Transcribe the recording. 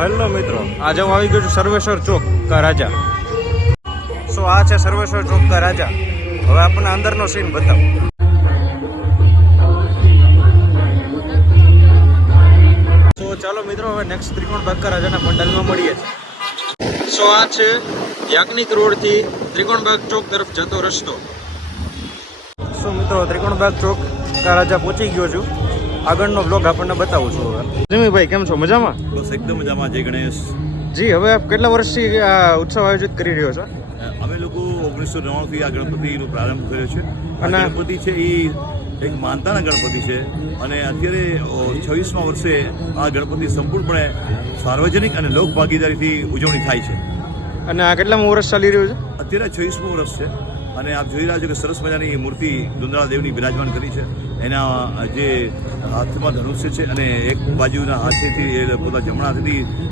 Hello મિત્રો, આજે હું આવી ગયો છું સર્વેશ્વર ચોક કા રાજા. આ છે સર્વેશ્વર ચોક કા રાજા. હવે આપણને અંદરનો સીન બતાવો. ચાલો મિત્રો, હવે નેક્સ્ટ ત્રિકોણબાગ કા રાજાના પંડાલમાં મળીએ. આ છે યાજ્ઞિક રોડથી ત્રિકોણબાગ ચોક તરફ જતો રસ્તો. મિત્રો, ત્રિકોણબાગ ચોક કા રાજા પહોંચી ગયો છું. આગળનો બ્લોગ આપણને બતાવું છું. હવે જીમીભાઈ કેમ છો? મજામાં? બસ એકદમ મજામાં. જય ગણેશ જી. હવે આપ કેટલા વર્ષથી આ ઉત્સવ આયોજિત કરી રહ્યો છો? અમે લોકો 1999થી આ ગણપતિનો પ્રારંભ કર્યો છે. અને ગણપતિ છે એ એક માનતાના ગણપતિ છે અને અત્યારે 26મા વર્ષે આ ગણપતિ સંપૂર્ણપણે સાર્વજનિક અને લોક ભાગીદારીથી ઉજવણી થાય છે. અને આ કેટલામું વર્ષ ચાલી રહ્યું છે? અત્યારે 26મું વર્ષ છે અને આપ જોઈ રહ્યા છો કે સરસ મજાની મૂર્તિ દુંદરાળ દેવની બિરાજમાન કરી છે. એના જે હાથમાં ધનુષ્ય છે અને એક બાજુના હાથેથી એ પોતા જમણા હાથેથી